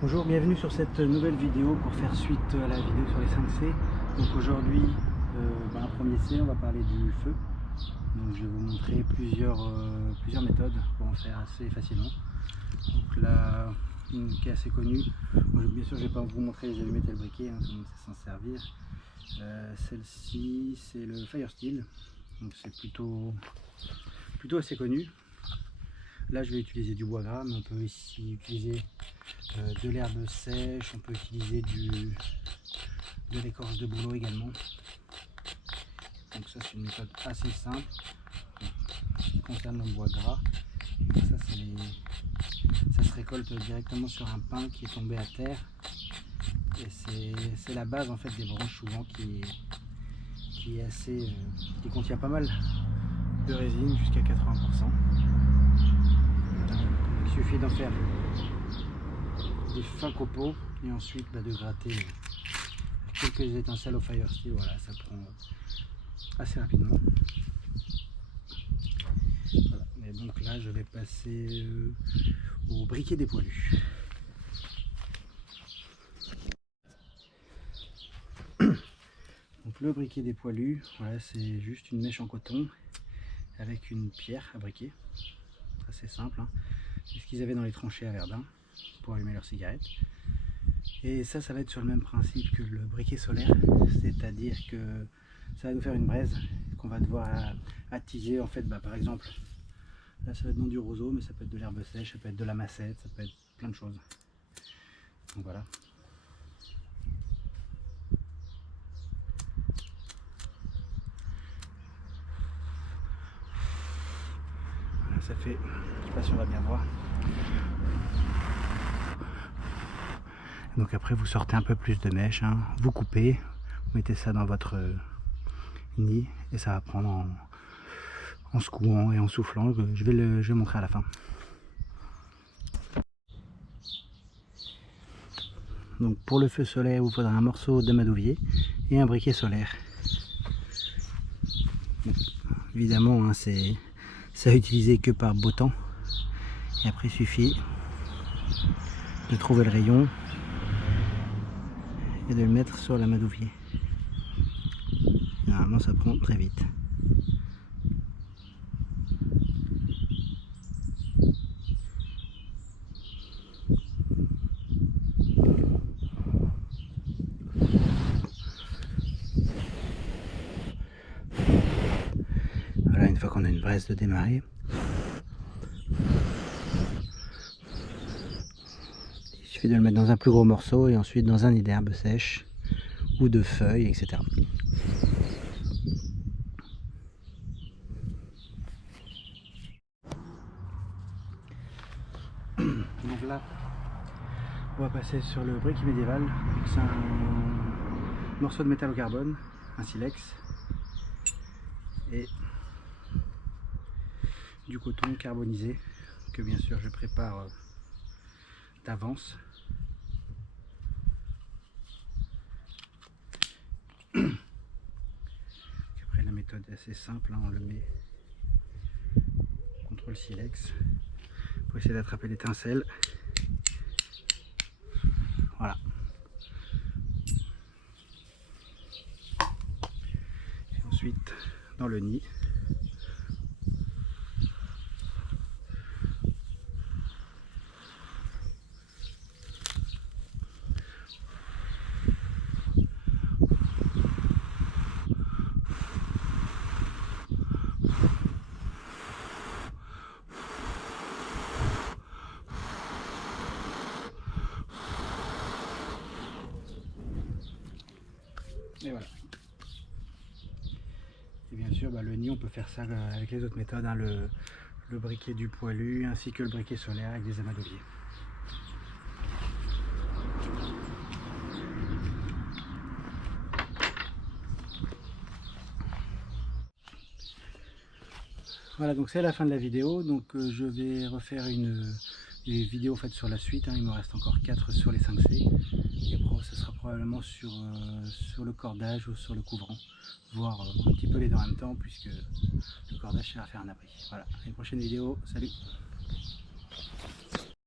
Bonjour, bienvenue sur cette nouvelle vidéo pour faire suite à la vidéo sur les 5C. Donc aujourd'hui, un premier C, on va parler du feu. Donc je vais vous montrer plusieurs méthodes pour en faire assez facilement. Donc là, une qui est assez connue. Bien sûr, je ne vais pas vous montrer les allumettes et le briquet, tout le monde sait s'en servir. Celle-ci, c'est le Firesteel. Donc c'est plutôt assez connu. Là, je vais utiliser du bois gras, mais on peut ici utiliser de l'herbe sèche, on peut utiliser de l'écorce de bouleau également. Donc ça, c'est une méthode assez simple qui concerne le bois gras. Donc ça se récolte directement sur un pin qui est tombé à terre. Et c'est la base en fait des branches souvent qui contient pas mal de résine, jusqu'à 80%. Il suffit d'en faire des fins copeaux et ensuite de gratter quelques étincelles au Firesteel. Voilà, ça prend assez rapidement. Voilà. Et donc là, je vais passer au briquet des poilus. Donc le briquet des poilus, voilà, c'est juste une mèche en coton avec une pierre à briquer. Assez simple, hein. C'est ce qu'ils avaient dans les tranchées à Verdun pour allumer leurs cigarettes. Et ça va être sur le même principe que le briquet solaire, c'est-à-dire que ça va nous faire une braise qu'on va devoir attiser en fait, par exemple, là ça va être dans du roseau, mais ça peut être de l'herbe sèche, ça peut être de la massette, ça peut être plein de choses. Donc voilà. Voilà, ça fait, je sais pas si on va bien voir. Donc après vous sortez un peu plus de mèche, hein. Vous coupez, vous mettez ça dans votre nid et ça va prendre en secouant et en soufflant. Je vais montrer à la fin. Donc pour le feu solaire, vous faudra un morceau d'amadouvier et un briquet solaire. Bon, évidemment, hein, c'est à utiliser que par beau temps. Et après, il suffit de trouver le rayon et de le mettre sur l'amadouvier. Généralement, ça prend très vite. Voilà, une fois qu'on a une braise de démarrer, il suffit de le mettre dans un plus gros morceau et ensuite dans un nid d'herbe sèche ou de feuilles, etc. Donc là, on va passer sur le briquet médiéval. C'est un morceau de métal au carbone, un silex, et du coton carbonisé que bien sûr je prépare d'avance. Après, la méthode est assez simple, hein, on le met contre le silex pour essayer d'attraper l'étincelle. Voilà. Et ensuite dans le nid. Et voilà. Et bien sûr, le nid, on peut faire ça avec les autres méthodes, hein, le briquet du poilu ainsi que le briquet solaire avec des amadouviers. Voilà, donc c'est la fin de la vidéo. Donc je vais refaire une vidéo faite sur la suite, hein. Il me reste encore 4 sur les 5C. Et après, ce sera probablement sur le cordage ou sur le couvrant, voire un petit peu les deux en même temps, puisque le cordage sert à faire un abri. Voilà, à une prochaine vidéo, salut!